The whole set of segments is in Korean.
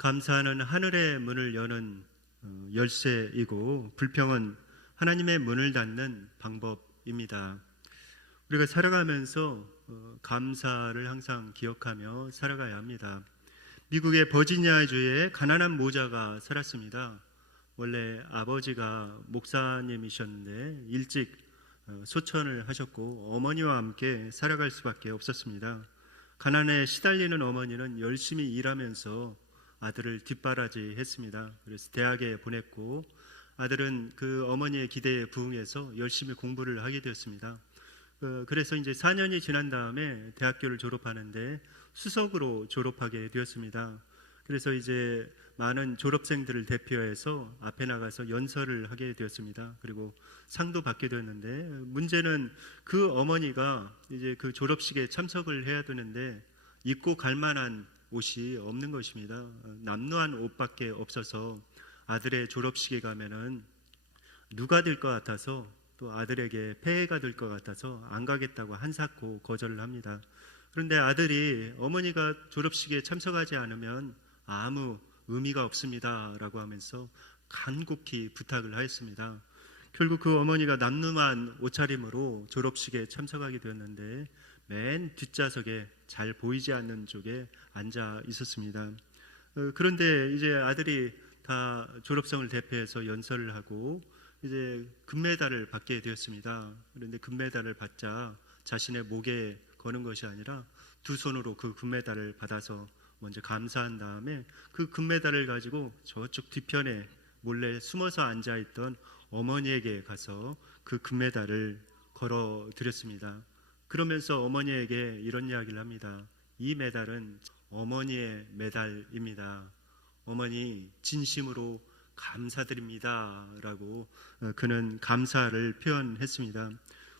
감사는 하늘의 문을 여는 열쇠이고, 불평은 하나님의 문을 닫는 방법입니다. 우리가 살아가면서 감사를 항상 기억하며 살아가야 합니다. 미국의 버지니아주에 가난한 모자가 살았습니다. 원래 아버지가 목사님이셨는데 일찍 소천을 하셨고 어머니와 함께 살아갈 수밖에 없었습니다. 가난에 시달리는 어머니는 열심히 일하면서 아들을 뒷바라지했습니다. 그래서 대학에 보냈고, 아들은 그 어머니의 기대에 부응해서 열심히 공부를 하게 되었습니다. 그래서 이제 4년이 지난 다음에 대학교를 졸업하는데 수석으로 졸업하게 되었습니다. 그래서 이제 많은 졸업생들을 대표해서 앞에 나가서 연설을 하게 되었습니다. 그리고 상도 받게 되었는데, 문제는 그 어머니가 이제 그 졸업식에 참석을 해야 되는데 입고 갈 만한 옷이 없는 것입니다. 남루한 옷밖에 없어서 아들의 졸업식에 가면은 누가 될 것 같아서, 또 아들에게 폐해가 될 것 같아서 안 가겠다고 한사코 거절을 합니다. 그런데 아들이 어머니가 졸업식에 참석하지 않으면 아무 의미가 없습니다 라고 하면서 간곡히 부탁을 하였습니다. 결국 그 어머니가 남루한 옷차림으로 졸업식에 참석하게 되었는데 맨 뒷좌석에 잘 보이지 않는 쪽에 앉아 있었습니다. 그런데 이제 아들이 다 졸업생을 대표해서 연설을 하고 이제 금메달을 받게 되었습니다. 그런데 금메달을 받자 자신의 목에 거는 것이 아니라 두 손으로 그 금메달을 받아서 먼저 감사한 다음에 그 금메달을 가지고 저쪽 뒤편에 몰래 숨어서 앉아있던 어머니에게 가서 그 금메달을 걸어 드렸습니다. 그러면서 어머니에게 이런 이야기를 합니다. 이 메달은 어머니의 메달입니다. 어머니 진심으로 감사드립니다 라고 그는 감사를 표현했습니다.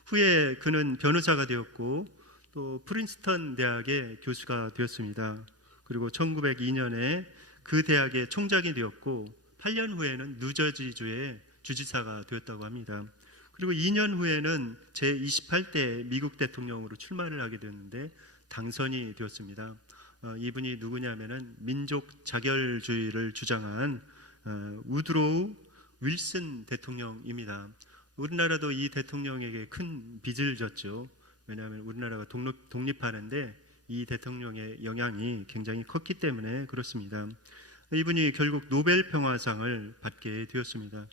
후에 그는 변호사가 되었고 또 프린스턴 대학의 교수가 되었습니다. 그리고 1902년에 그 대학의 총장이 되었고 8년 후에는 뉴저지주의 주지사가 되었다고 합니다. 그리고 2년 후에는 제28대 미국 대통령으로 출마를 하게 되었는데 당선이 되었습니다. 이분이 누구냐면은 민족 자결주의를 주장한 우드로우 윌슨 대통령입니다. 우리나라도 이 대통령에게 큰 빚을 졌죠. 왜냐하면 우리나라가 독립하는데 이 대통령의 영향이 굉장히 컸기 때문에 그렇습니다. 이분이 결국 노벨 평화상을 받게 되었습니다.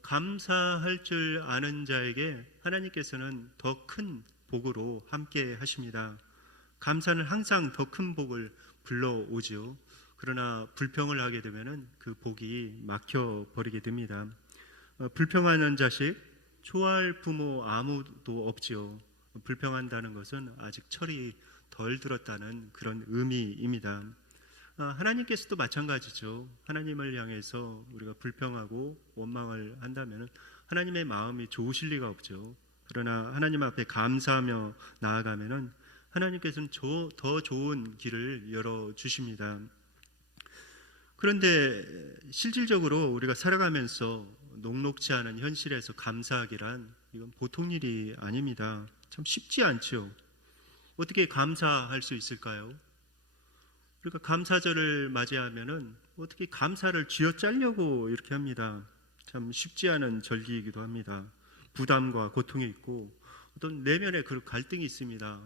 감사할 줄 아는 자에게 하나님께서는 더 큰 복으로 함께 하십니다. 감사는 항상 더 큰 복을 불러오지요. 그러나 불평을 하게 되면 그 복이 막혀버리게 됩니다. 불평하는 자식, 초할 부모 아무도 없지요. 불평한다는 것은 아직 철이 덜 들었다는 그런 의미입니다. 하나님께서도 마찬가지죠. 하나님을 향해서 우리가 불평하고 원망을 한다면 하나님의 마음이 좋으실 리가 없죠. 그러나 하나님 앞에 감사하며 나아가면 하나님께서는 더 좋은 길을 열어주십니다. 그런데 실질적으로 우리가 살아가면서 녹록지 않은 현실에서 감사하기란 이건 보통 일이 아닙니다. 참 쉽지 않죠. 어떻게 감사할 수 있을까요? 그러니까 감사절을 맞이하면은 어떻게 감사를 쥐어짜려고 이렇게 합니다. 참 쉽지 않은 절기이기도 합니다. 부담과 고통이 있고 어떤 내면의 그 갈등이 있습니다.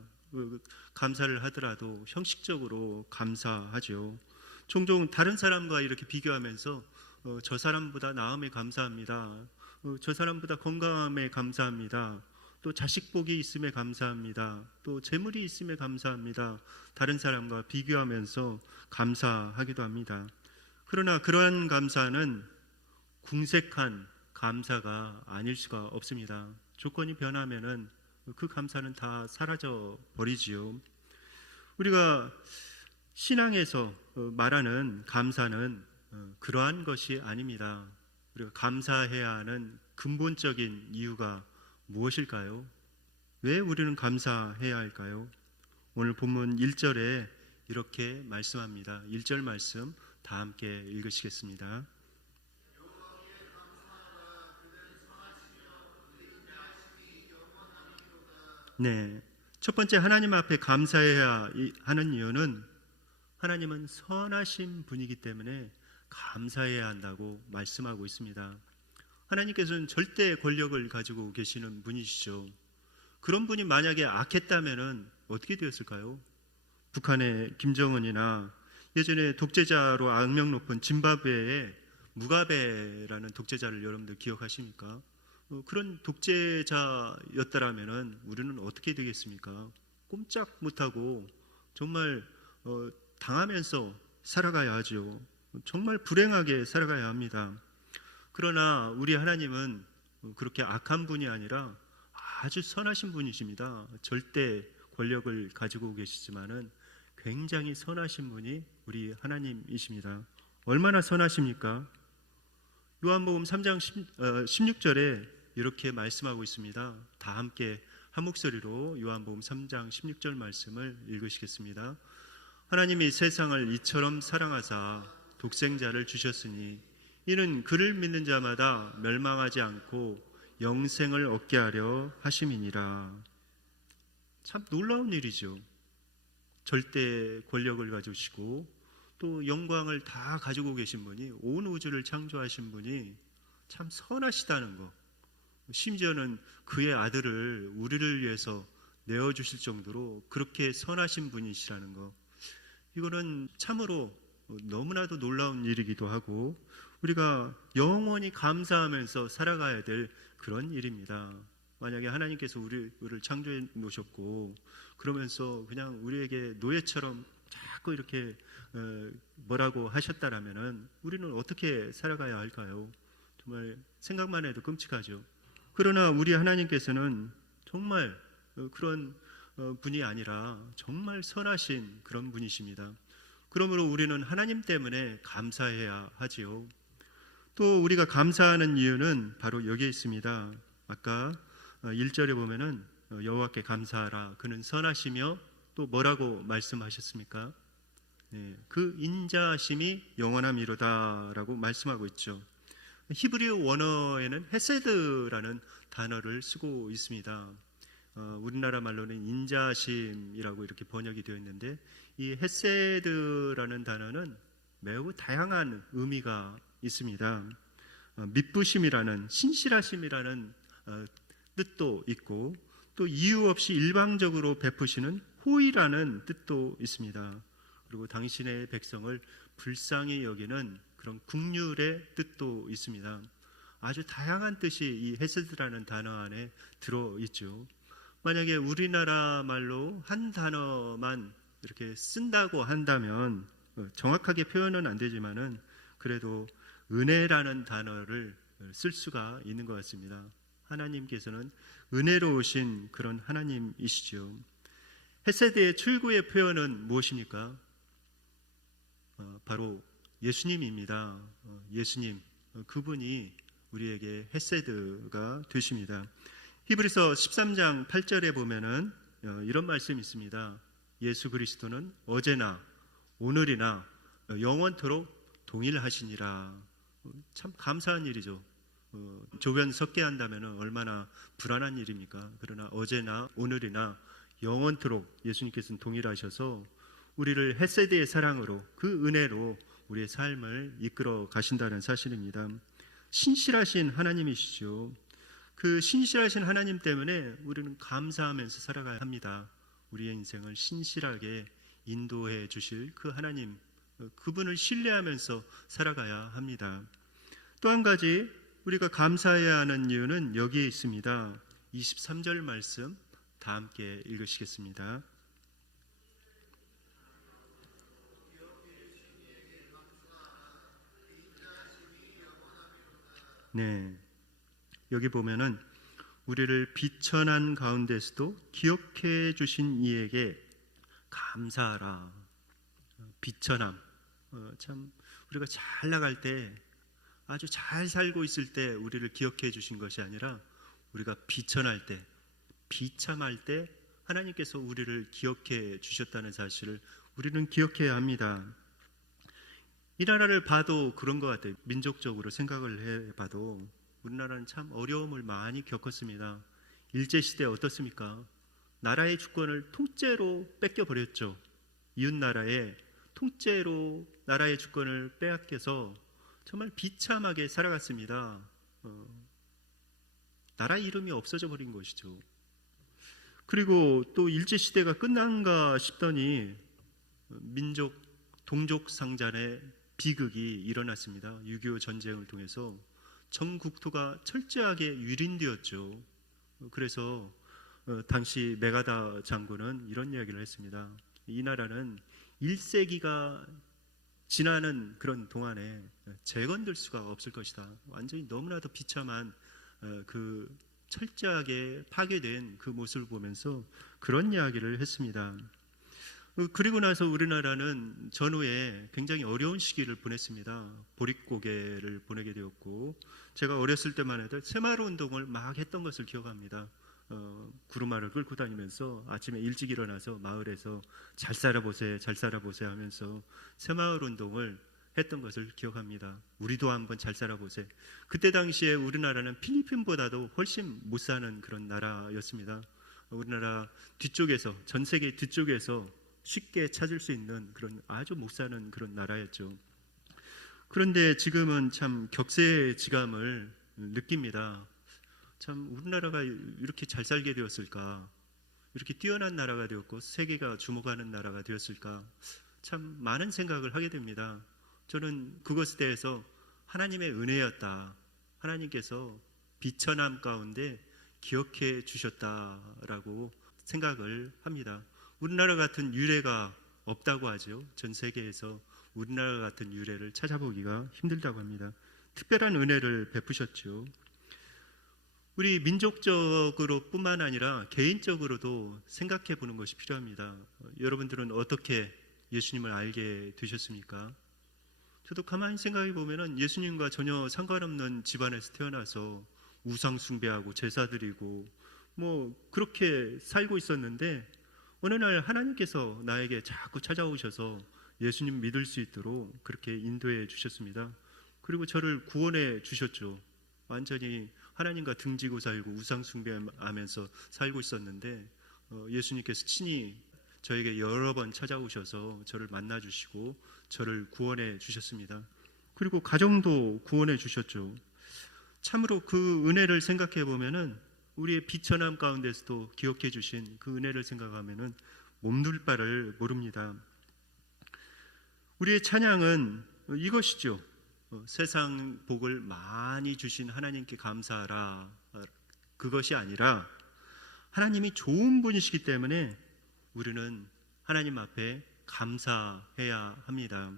감사를 하더라도 형식적으로 감사하죠. 종종 다른 사람과 이렇게 비교하면서 저 사람보다 나음에 감사합니다. 저 사람보다 건강함에 감사합니다. 또 자식 복이 있음에 감사합니다. 또 재물이 있음에 감사합니다. 다른 사람과 비교하면서 감사하기도 합니다. 그러나 그러한 감사는 궁색한 감사가 아닐 수가 없습니다. 조건이 변하면은 그 감사는 다 사라져 버리지요. 우리가 신앙에서 말하는 감사는 그러한 것이 아닙니다. 우리가 감사해야 하는 근본적인 이유가 무엇일까요? 왜 우리는 감사해야 할까요? 오늘 본문 1절에 이렇게 말씀합니다. 1절 말씀 다 함께 읽으시겠습니다. 네, 첫 번째 하나님 앞에 감사해야 하는 이유는 하나님은 선하신 분이기 때문에 감사해야 한다고 말씀하고 있습니다. 하나님께서는 절대 권력을 가지고 계시는 분이시죠. 그런 분이 만약에 악했다면 어떻게 되었을까요? 북한의 김정은이나 예전에 독재자로 악명 높은 짐바브웨의 무가베라는 독재자를 여러분들 기억하십니까? 그런 독재자였다라면 우리는 어떻게 되겠습니까? 꼼짝 못하고 정말 당하면서 살아가야 하죠. 정말 불행하게 살아가야 합니다. 그러나 우리 하나님은 그렇게 악한 분이 아니라 아주 선하신 분이십니다. 절대 권력을 가지고 계시지만은 굉장히 선하신 분이 우리 하나님이십니다. 얼마나 선하십니까? 요한복음 3장 16절에 이렇게 말씀하고 있습니다. 다 함께 한 목소리로 요한복음 3장 16절 말씀을 읽으시겠습니다. 하나님이 세상을 이처럼 사랑하사 독생자를 주셨으니 이는 그를 믿는 자마다 멸망하지 않고 영생을 얻게 하려 하심이니라. 참 놀라운 일이죠. 절대 권력을 가지시고 또 영광을 다 가지고 계신 분이, 온 우주를 창조하신 분이 참 선하시다는 것, 심지어는 그의 아들을 우리를 위해서 내어주실 정도로 그렇게 선하신 분이시라는 것, 이거는 참으로 너무나도 놀라운 일이기도 하고 우리가 영원히 감사하면서 살아가야 될 그런 일입니다. 만약에 하나님께서 우리를 창조해 놓으셨고 그러면서 그냥 우리에게 노예처럼 자꾸 이렇게 뭐라고 하셨다라면은 우리는 어떻게 살아가야 할까요? 정말 생각만 해도 끔찍하죠. 그러나 우리 하나님께서는 정말 그런 분이 아니라 정말 선하신 그런 분이십니다. 그러므로 우리는 하나님 때문에 감사해야 하지요. 또 우리가 감사하는 이유는 바로 여기에 있습니다. 아까 1절에 보면은 여호와께 감사하라, 그는 선하시며 또 뭐라고 말씀하셨습니까? 네, 그 인자하심이 영원함이로다 라고 말씀하고 있죠. 히브리 원어에는 헤세드라는 단어를 쓰고 있습니다. 우리나라 말로는 인자하심이라고 이렇게 번역이 되어 있는데, 이 헤세드라는 단어는 매우 다양한 의미가 있습니다. 미쁘심이라는, 신실하심이라는 뜻도 있고, 또 이유 없이 일방적으로 베푸시는 호의라는 뜻도 있습니다. 그리고 당신의 백성을 불쌍히 여기는 그런 긍휼의 뜻도 있습니다. 아주 다양한 뜻이 이 헤세드라는 단어 안에 들어있죠. 만약에 우리나라 말로 한 단어만 이렇게 쓴다고 한다면 정확하게 표현은 안 되지만은 그래도 은혜라는 단어를 쓸 수가 있는 것 같습니다. 하나님께서는 은혜로우신 그런 하나님이시죠. 헤세드의 출구의 표현은 무엇입니까? 바로 예수님입니다. 예수님, 그분이 우리에게 헤세드가 되십니다. 히브리서 13장 8절에 보면은 이런 말씀이 있습니다. 예수 그리스도는 어제나 오늘이나 영원토록 동일하시니라. 참 감사한 일이죠. 조변 섞게 한다면 얼마나 불안한 일입니까? 그러나 어제나 오늘이나 영원토록 예수님께서는 동일하셔서 우리를 헤세드의 사랑으로, 그 은혜로 우리의 삶을 이끌어 가신다는 사실입니다. 신실하신 하나님이시죠. 그 신실하신 하나님 때문에 우리는 감사하면서 살아가야 합니다. 우리의 인생을 신실하게 인도해 주실 그 하나님, 그분을 신뢰하면서 살아가야 합니다. 또 한 가지 우리가 감사해야 하는 이유는 여기에 있습니다. 23절 말씀 다 함께 읽으시겠습니다. 네, 여기 보면은 우리를 비천한 가운데서도 기억해 주신 이에게 감사하라. 비천함, 참 우리가 잘 나갈 때, 아주 잘 살고 있을 때 우리를 기억해 주신 것이 아니라 우리가 비천할 때, 비참할 때 하나님께서 우리를 기억해 주셨다는 사실을 우리는 기억해야 합니다. 이 나라를 봐도 그런 것 같아요. 민족적으로 생각을 해봐도 우리나라는 참 어려움을 많이 겪었습니다. 일제시대 어떻습니까? 나라의 주권을 통째로 뺏겨버렸죠. 이웃나라에 통째로 나라의 주권을 빼앗겨서 정말 비참하게 살아갔습니다. 나라 이름이 없어져 버린 것이죠. 그리고 또 일제시대가 끝난가 싶더니 민족 동족 상잔의 비극이 일어났습니다. 6.25 전쟁을 통해서 전 국토가 철저하게 유린되었죠. 그래서 당시 메가다 장군은 이런 이야기를 했습니다. 이 나라는 1세기가 지나는 그런 동안에 재건될 수가 없을 것이다. 완전히 너무나도 비참한 그 철저하게 파괴된 그 모습을 보면서 그런 이야기를 했습니다. 그리고 나서 우리나라는 전후에 굉장히 어려운 시기를 보냈습니다. 보릿고개를 보내게 되었고, 제가 어렸을 때만 해도 새마을 운동을 막 했던 것을 기억합니다. 구루마를 끌고 다니면서 아침에 일찍 일어나서 마을에서 잘 살아보세 잘 살아보세 하면서 새마을 운동을 했던 것을 기억합니다. 우리도 한번 잘 살아보세. 그때 당시에 우리나라는 필리핀보다도 훨씬 못 사는 그런 나라였습니다. 우리나라 뒤쪽에서, 전 세계 뒤쪽에서 쉽게 찾을 수 있는 그런 아주 못 사는 그런 나라였죠. 그런데 지금은 참 격세지감을 느낍니다. 참 우리나라가 이렇게 잘 살게 되었을까, 이렇게 뛰어난 나라가 되었고 세계가 주목하는 나라가 되었을까, 참 많은 생각을 하게 됩니다. 저는 그것에 대해서 하나님의 은혜였다, 하나님께서 비천함 가운데 기억해 주셨다라고 생각을 합니다. 우리나라 같은 유례가 없다고 하죠. 전 세계에서 우리나라 같은 유례를 찾아보기가 힘들다고 합니다. 특별한 은혜를 베푸셨죠. 우리 민족적으로 뿐만 아니라 개인적으로도 생각해 보는 것이 필요합니다. 여러분들은 어떻게 예수님을 알게 되셨습니까? 저도 가만히 생각해 보면은 예수님과 전혀 상관없는 집안에서 태어나서 우상 숭배하고 제사 드리고 뭐 그렇게 살고 있었는데, 어느 날 하나님께서 나에게 자꾸 찾아오셔서 예수님 믿을 수 있도록 그렇게 인도해 주셨습니다. 그리고 저를 구원해 주셨죠. 완전히 하나님과 등지고 살고 우상 숭배하면서 살고 있었는데 예수님께서 친히 저에게 여러 번 찾아오셔서 저를 만나 주시고 저를 구원해 주셨습니다. 그리고 가정도 구원해 주셨죠. 참으로 그 은혜를 생각해 보면은, 우리의 비천함 가운데서도 기억해 주신 그 은혜를 생각하면은 몸둘 바를 모릅니다. 우리의 찬양은 이것이죠. 세상 복을 많이 주신 하나님께 감사하라. 그것이 아니라 하나님이 좋은 분이시기 때문에 우리는 하나님 앞에 감사해야 합니다.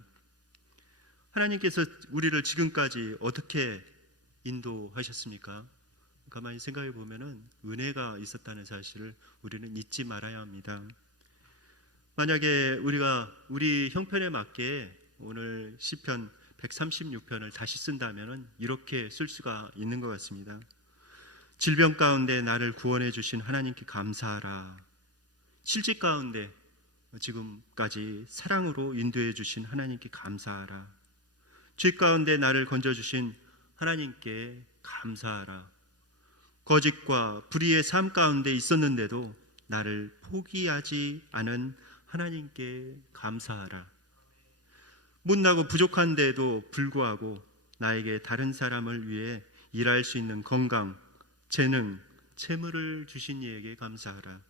하나님께서 우리를 지금까지 어떻게 인도하셨습니까? 가만히 생각해 보면은 은혜가 있었다는 사실을 우리는 잊지 말아야 합니다. 만약에 우리가 우리 형편에 맞게 오늘 시편 136편을 다시 쓴다면은 이렇게 쓸 수가 있는 것 같습니다. 질병 가운데 나를 구원해 주신 하나님께 감사하라. 실직 가운데 지금까지 사랑으로 인도해 주신 하나님께 감사하라. 죄 가운데 나를 건져 주신 하나님께 감사하라. 거짓과 불의의 삶 가운데 있었는데도 나를 포기하지 않은 하나님께 감사하라. 못나고 부족한데도 불구하고 나에게 다른 사람을 위해 일할 수 있는 건강, 재능, 재물을 주신 이에게 감사하라.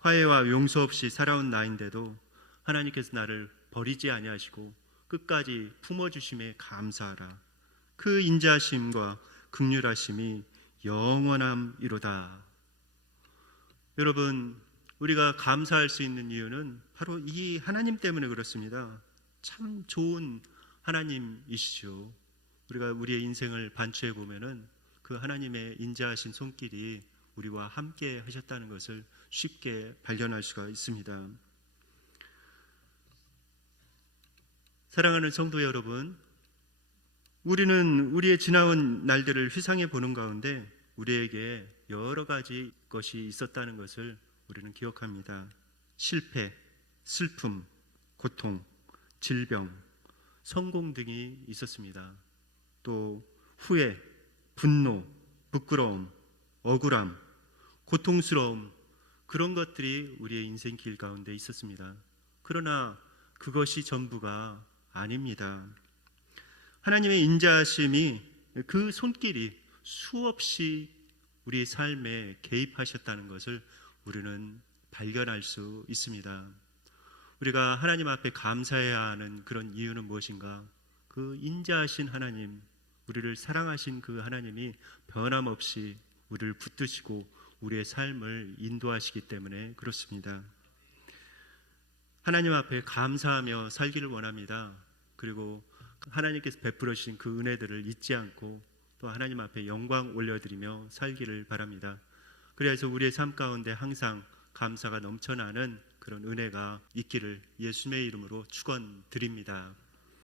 화해와 용서 없이 살아온 나인데도 하나님께서 나를 버리지 아니하시고 끝까지 품어주심에 감사하라. 그 인자하심과 긍휼하심이 영원함이로다. 여러분, 우리가 감사할 수 있는 이유는 바로 이 하나님 때문에 그렇습니다. 참 좋은 하나님이시죠. 우리가 우리의 인생을 반추해 보면은 그 하나님의 인자하신 손길이 우리와 함께 하셨다는 것을 쉽게 발견할 수가 있습니다. 사랑하는 성도 여러분, 우리는 우리의 지나온 날들을 회상해 보는 가운데 우리에게 여러 가지 것이 있었다는 것을 우리는 기억합니다. 실패, 슬픔, 고통, 질병, 성공 등이 있었습니다. 또 후회, 분노, 부끄러움, 억울함, 고통스러움, 그런 것들이 우리의 인생 길 가운데 있었습니다. 그러나 그것이 전부가 아닙니다. 하나님의 인자하심이 그 손길이 수없이 우리 삶에 개입하셨다는 것을 우리는 발견할 수 있습니다. 우리가 하나님 앞에 감사해야 하는 그런 이유는 무엇인가? 그 인자하신 하나님, 우리를 사랑하신 그 하나님이 변함없이 우리를 붙드시고 우리의 삶을 인도하시기 때문에 그렇습니다. 하나님 앞에 감사하며 살기를 원합니다. 그리고 하나님께서 베풀어 주신 그 은혜들을 잊지 않고 또 하나님 앞에 영광 올려드리며 살기를 바랍니다. 그래서 우리의 삶 가운데 항상 감사가 넘쳐나는 그런 은혜가 있기를 예수님의 이름으로 축원드립니다.